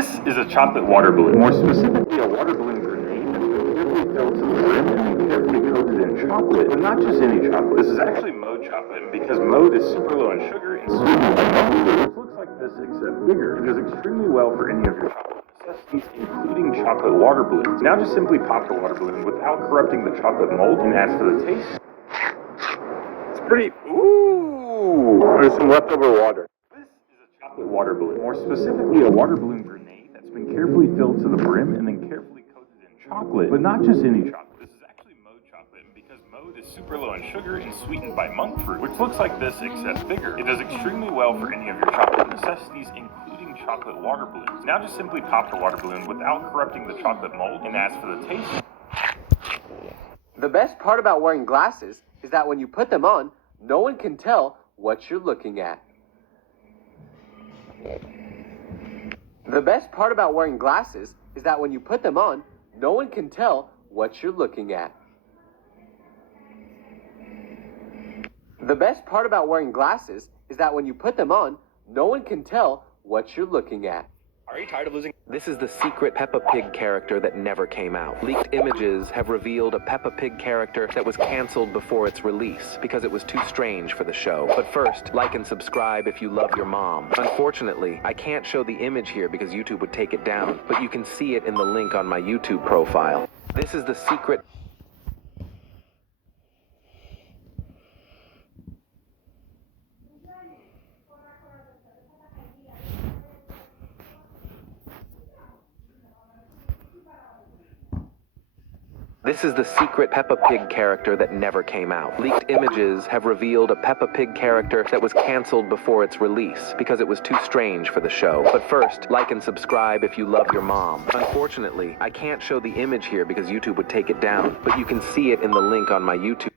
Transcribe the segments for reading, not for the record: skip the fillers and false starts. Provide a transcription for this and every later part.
This is a chocolate water balloon, more specifically a water balloon grenade that's been carefully filled to the brim and carefully coated in chocolate. But not just any chocolate. This is actually Mode chocolate, and because Mode is super low in sugar and sweetened by monk fruit, it looks like this except bigger. It does extremely well for any of your chocolate necessities, including chocolate water balloons. Now just simply pop the water balloon without corrupting the chocolate mold, and as for the taste, it's pretty. Ooh, there's some leftover water. This is a chocolate water balloon, more specifically a water balloon grenade that's been carefully filled to the brim and then carefully coated in chocolate. But not just any chocolate. This is actually Mode chocolate, and because Mode is super low in sugar and sweetened by monk fruit, which looks like this except bigger, it does extremely well for any of your chocolate necessities, including chocolate water balloons. Now just simply pop the water balloon without corrupting the chocolate mold, and as for the taste, the best part about wearing glasses is that when you put them on, no one can tell what you're looking at. The best part about wearing glasses is that when you put them on, no one can tell what you're looking at. The best part about wearing glasses is that when you put them on, no one can tell what you're looking at. Are you tired of losing? This is the secret Peppa Pig character that never came out. Leaked images have revealed a Peppa Pig character that was canceled before its release because it was too strange for the show. But first, like and subscribe if you love your mom. Unfortunately, I can't show the image here because YouTube would take it down, but you can see it in the link on my YouTube profile. This is the secret... This is the secret Peppa Pig character that never came out. Leaked images have revealed a Peppa Pig character that was canceled before its release because it was too strange for the show. But first, like and subscribe if you love your mom. Unfortunately, I can't show the image here because YouTube would take it down, but you can see it in the link on my YouTube.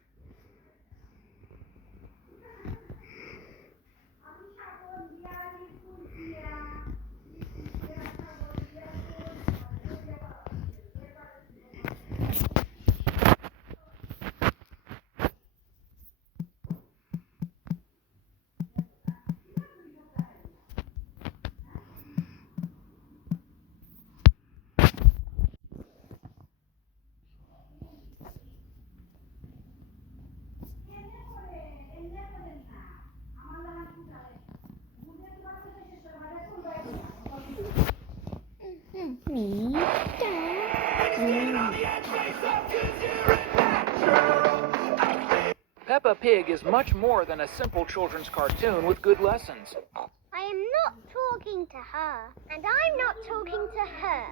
Peppa Pig is much more than a simple children's cartoon with good lessons. I am not talking to her, and I'm not talking to her.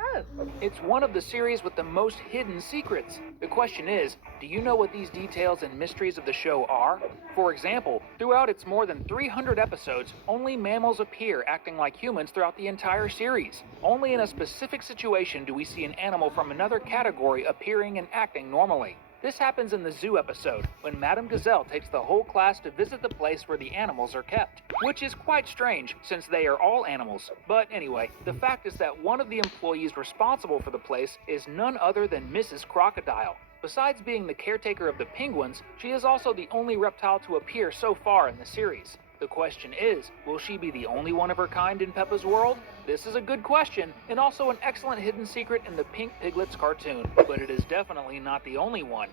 Oh. It's one of the series with the most hidden secrets. The question is, do you know what these details and mysteries of the show are? For example, throughout its more than 300 episodes, only mammals appear acting like humans throughout the entire series. Only in a specific situation do we see an animal from another category appearing and acting normally. This happens in the zoo episode, when Madame Gazelle takes the whole class to visit the place where the animals are kept, which is quite strange since they are all animals. But anyway, the fact is that one of the employees responsible for the place is none other than Mrs. Crocodile. Besides being the caretaker of the penguins, she is also the only reptile to appear so far in the series. The question is, will she be the only one of her kind in Peppa's world? This is a good question, and also an excellent hidden secret in the Pink Piglets cartoon, but it is definitely not the only one.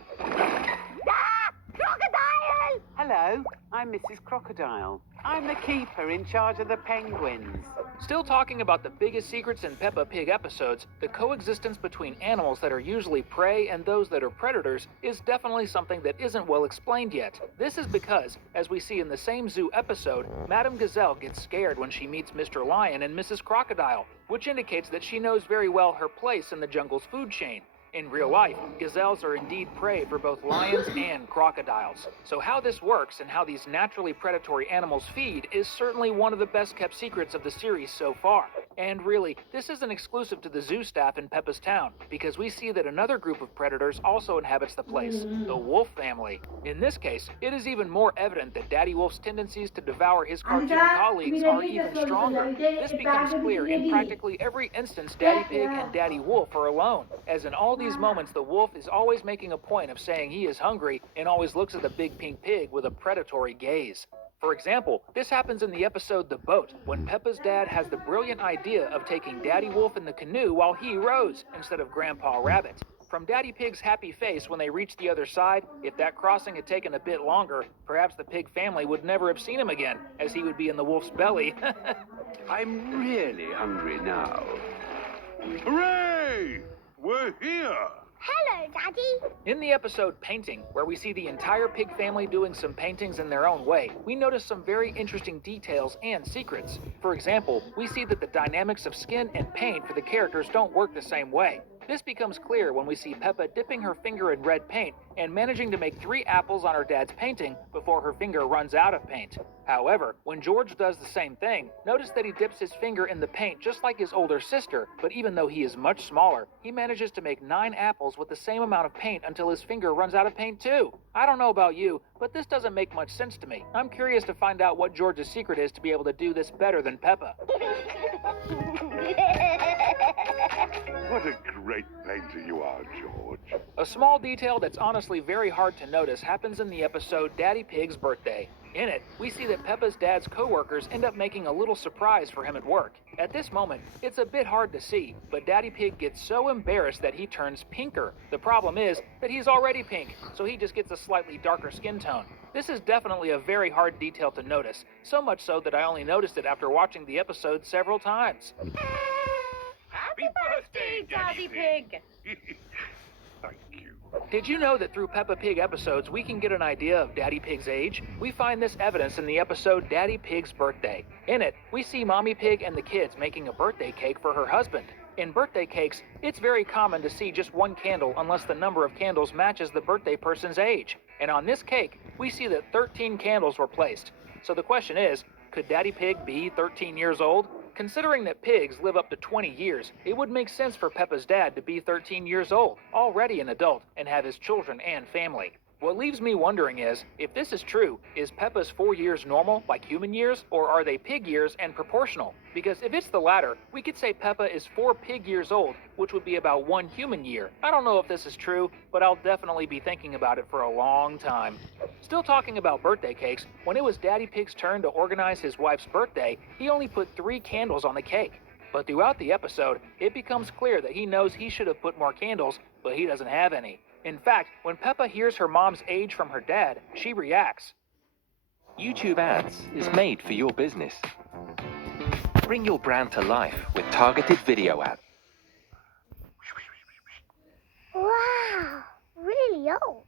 Crocodile! Hello, I'm Mrs. Crocodile. I'm the keeper in charge of the penguins. Still talking about the biggest secrets in Peppa Pig episodes, the coexistence between animals that are usually prey and those that are predators is definitely something that isn't well explained yet. This is because, as we see in the same zoo episode, Madame Gazelle gets scared when she meets Mr. Lion and Mrs. Crocodile, which indicates that she knows very well her place in the jungle's food chain. In real life, gazelles are indeed prey for both lions and crocodiles. So how this works and how these naturally predatory animals feed is certainly one of the best kept secrets of the series so far. And really, this isn't exclusive to the zoo staff in Peppa's Town, because we see that another group of predators also inhabits the place, the wolf family. In this case, it is even more evident that Daddy Wolf's tendencies to devour his cartoon colleagues are even stronger. This becomes clear in practically every instance Daddy Pig and Daddy Wolf are alone, as in all these moments the wolf is always making a point of saying he is hungry and always looks at the big pink pig with a predatory gaze. For example, this happens in the episode The Boat, when Peppa's dad has the brilliant idea of taking Daddy Wolf in the canoe while he rows instead of Grandpa Rabbit. From Daddy Pig's happy face when they reach the other side, if that crossing had taken a bit longer, perhaps the pig family would never have seen him again, as he would be in the wolf's belly. I'm really hungry now. Hooray! We're here! Hello, Daddy. In the episode Painting, where we see the entire pig family doing some paintings in their own way, we notice some very interesting details and secrets. For example, we see that the dynamics of skin and paint for the characters don't work the same way. This becomes clear when we see Peppa dipping her finger in red paint and managing to make 3 apples on her dad's painting before her finger runs out of paint. However, when George does the same thing, notice that he dips his finger in the paint just like his older sister, but even though he is much smaller, he manages to make 9 apples with the same amount of paint until his finger runs out of paint too. I don't know about you, but this doesn't make much sense to me. I'm curious to find out what George's secret is to be able to do this better than Peppa. What a great painter you are, George. A small detail that's honestly very hard to notice happens in the episode Daddy Pig's Birthday. In it, we see that Peppa's dad's co-workers end up making a little surprise for him at work. At this moment, it's a bit hard to see, but Daddy Pig gets so embarrassed that he turns pinker. The problem is that he's already pink, so he just gets a slightly darker skin tone. This is definitely a very hard detail to notice, so much so that I only noticed it after watching the episode several times. Happy birthday, Daddy Pig! Thank you. Did you know that through Peppa Pig episodes, we can get an idea of Daddy Pig's age? We find this evidence in the episode Daddy Pig's Birthday. In it, we see Mommy Pig and the kids making a birthday cake for her husband. In birthday cakes, it's very common to see just one candle unless the number of candles matches the birthday person's age. And on this cake, we see that 13 candles were placed. So the question is, could Daddy Pig be 13 years old? Considering that pigs live up to 20 years, it would make sense for Peppa's dad to be 13 years old, already an adult, and have his children and family. What leaves me wondering is, if this is true, is Peppa's 4 years normal, like human years, or are they pig years and proportional? Because if it's the latter, we could say Peppa is 4 pig years old, which would be about 1 human year. I don't know if this is true, but I'll definitely be thinking about it for a long time. Still talking about birthday cakes, when it was Daddy Pig's turn to organize his wife's birthday, he only put 3 candles on the cake. But throughout the episode, it becomes clear that he knows he should have put more candles, but he doesn't have any. In fact, when Peppa hears her mom's age from her dad, she reacts. YouTube Ads is made for your business. Bring your brand to life with targeted video ads. Wow, really old.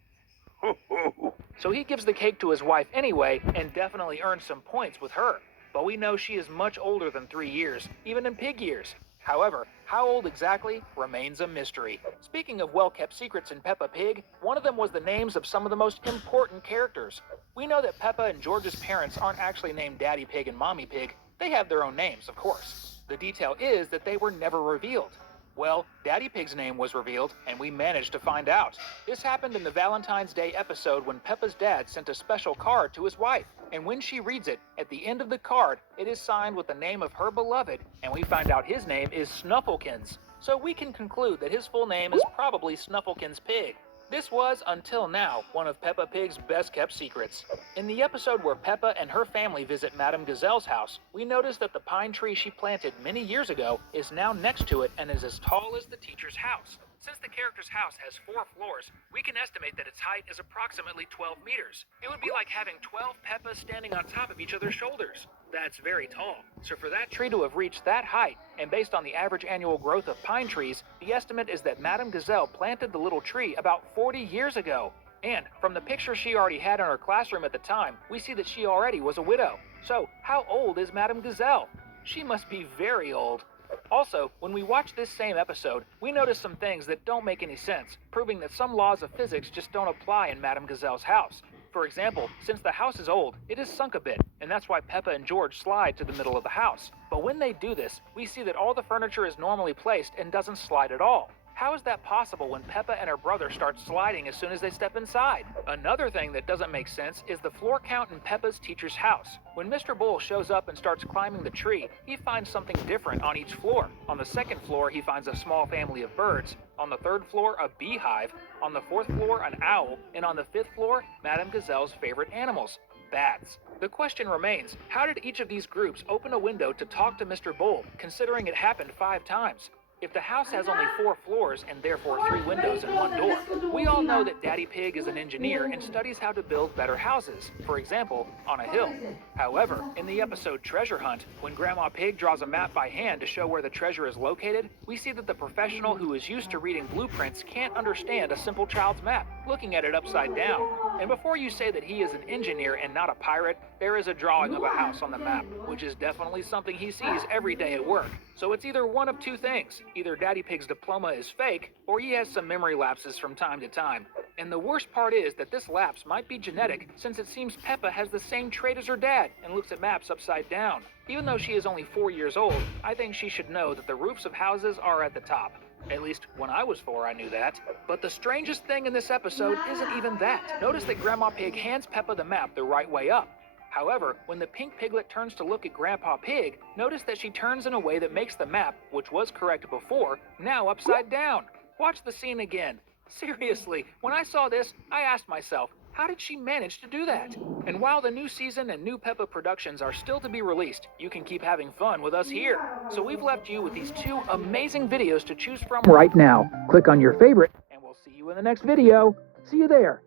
So he gives the cake to his wife anyway, and definitely earns some points with her. But we know she is much older than 3 years, even in pig years. However, how old exactly remains a mystery. Speaking of well-kept secrets in Peppa Pig, one of them was the names of some of the most important characters. We know that Peppa and George's parents aren't actually named Daddy Pig and Mommy Pig. They have their own names, of course. The detail is that they were never revealed. Well, Daddy Pig's name was revealed, and we managed to find out. This happened in the Valentine's Day episode when Peppa's dad sent a special card to his wife. And when she reads it, at the end of the card, it is signed with the name of her beloved, and we find out his name is Snufflekins. So we can conclude that his full name is probably Snufflekins Pig. This was, until now, one of Peppa Pig's best-kept secrets. In the episode where Peppa and her family visit Madame Gazelle's house, we notice that the pine tree she planted many years ago is now next to it and is as tall as the teacher's house. Since the character's house has 4 floors, we can estimate that its height is approximately 12 meters. It would be like having 12 Peppas standing on top of each other's shoulders. That's very tall. So for that tree to have reached that height, and based on the average annual growth of pine trees, the estimate is that Madame Gazelle planted the little tree about 40 years ago. And from the picture she already had in her classroom at the time, we see that she already was a widow. So how old is Madame Gazelle? She must be very old. Also, when we watch this same episode, we notice some things that don't make any sense, proving that some laws of physics just don't apply in Madame Gazelle's house. For example, since the house is old, it is sunk a bit, and that's why Peppa and George slide to the middle of the house. But when they do this, we see that all the furniture is normally placed and doesn't slide at all. How is that possible when Peppa and her brother start sliding as soon as they step inside? Another thing that doesn't make sense is the floor count in Peppa's teacher's house. When Mr. Bull shows up and starts climbing the tree, he finds something different on each floor. On the second floor, he finds a small family of birds. On the third floor, a beehive. On the fourth floor, an owl. And on the fifth floor, Madame Gazelle's favorite animals. bats. The question remains, how did each of these groups open a window to talk to Mr. Bull, considering it happened 5 times? If the house has only 4 floors and therefore 3 windows and 1 door, we all know that Daddy Pig is an engineer and studies how to build better houses, for example, on a hill. However, in the episode Treasure Hunt, when Grandma Pig draws a map by hand to show where the treasure is located, we see that the professional who is used to reading blueprints can't understand a simple child's map, looking at it upside down. And before you say that he is an engineer and not a pirate, there is a drawing of a house on the map, which is definitely something he sees every day at work. So it's either one of 2 things. Either Daddy Pig's diploma is fake, or he has some memory lapses from time to time. And the worst part is that this lapse might be genetic, since it seems Peppa has the same trait as her dad and looks at maps upside down. Even though she is only 4 years old, I think she should know that the roofs of houses are at the top. At least, when I was 4, I knew that. But the strangest thing in this episode isn't even that. Notice that Grandma Pig hands Peppa the map the right way up. However, when the pink piglet turns to look at Grandpa Pig, notice that she turns in a way that makes the map, which was correct before, now upside down. Watch the scene again. Seriously, when I saw this, I asked myself, how did she manage to do that? And while the new season and new Peppa productions are still to be released, you can keep having fun with us here. So we've left you with these 2 amazing videos to choose from right now. Click on your favorite, and we'll see you in the next video. See you there.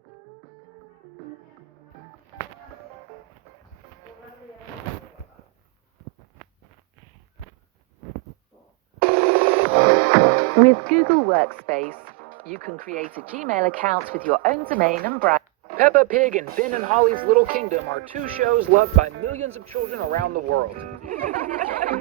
With Google Workspace, you can create a Gmail account with your own domain and brand. Peppa Pig and Ben and Holly's Little Kingdom are 2 shows loved by millions of children around the world.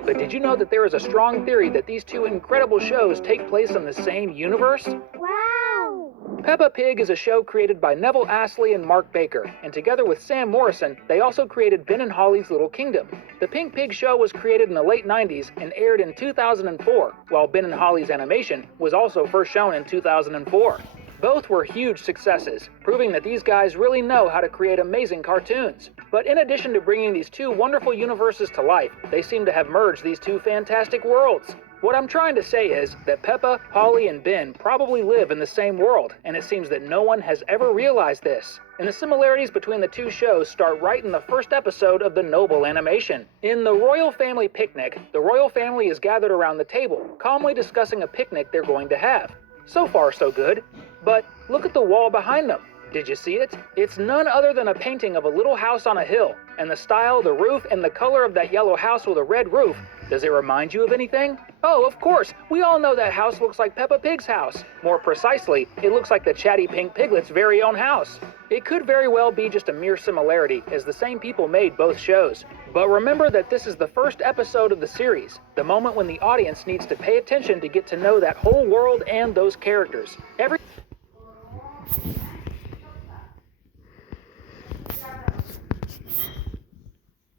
But did you know that there is a strong theory that these 2 incredible shows take place in the same universe? Wow! Peppa Pig is a show created by Neville Astley and Mark Baker, and together with Sam Morrison, they also created Ben and Holly's Little Kingdom. The Pink Pig show was created in the late 90s and aired in 2004, while Ben and Holly's Animation was also first shown in 2004. Both were huge successes, proving that these guys really know how to create amazing cartoons. But in addition to bringing these 2 wonderful universes to life, they seem to have merged these 2 fantastic worlds. What I'm trying to say is that Peppa, Holly, and Ben probably live in the same world, and it seems that no one has ever realized this. And the similarities between the 2 shows start right in the first episode of the Noble Animation. In the Royal Family Picnic, the royal family is gathered around the table, calmly discussing a picnic they're going to have. So far, so good. But look at the wall behind them. Did you see it? It's none other than a painting of a little house on a hill, and the style, the roof, and the color of that yellow house with a red roof. Does it remind you of anything? Oh, of course, we all know that house looks like Peppa Pig's house. More precisely, it looks like the chatty pink piglet's very own house. It could very well be just a mere similarity, as the same people made both shows. But remember that this is the first episode of the series, the moment when the audience needs to pay attention to get to know that whole world and those characters.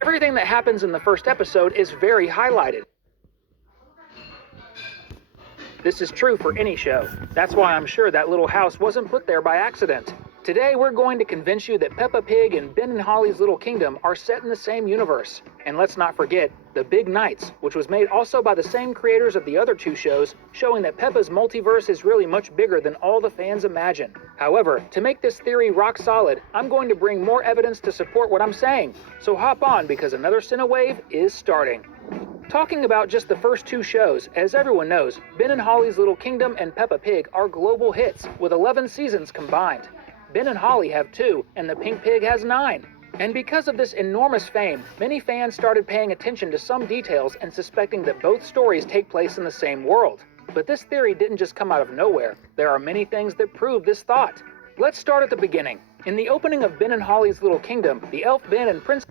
Everything that happens in the first episode is very highlighted. This is true for any show. That's why I'm sure that little house wasn't put there by accident. Today we're going to convince you that Peppa Pig and Ben and Holly's Little Kingdom are set in the same universe. And let's not forget The Big Nights, which was made also by the same creators of the other 2 shows, showing that Peppa's multiverse is really much bigger than all the fans imagine. However, to make this theory rock solid, I'm going to bring more evidence to support what I'm saying. So hop on, because another Cinewave is starting. Talking about just the first 2 shows, as everyone knows, Ben and Holly's Little Kingdom and Peppa Pig are global hits, with 11 seasons combined. Ben and Holly have 2, and the Pink Pig has 9. And because of this enormous fame, many fans started paying attention to some details and suspecting that both stories take place in the same world. But this theory didn't just come out of nowhere. There are many things that prove this thought. Let's start at the beginning. In the opening of Ben and Holly's Little Kingdom, the elf Ben and Prince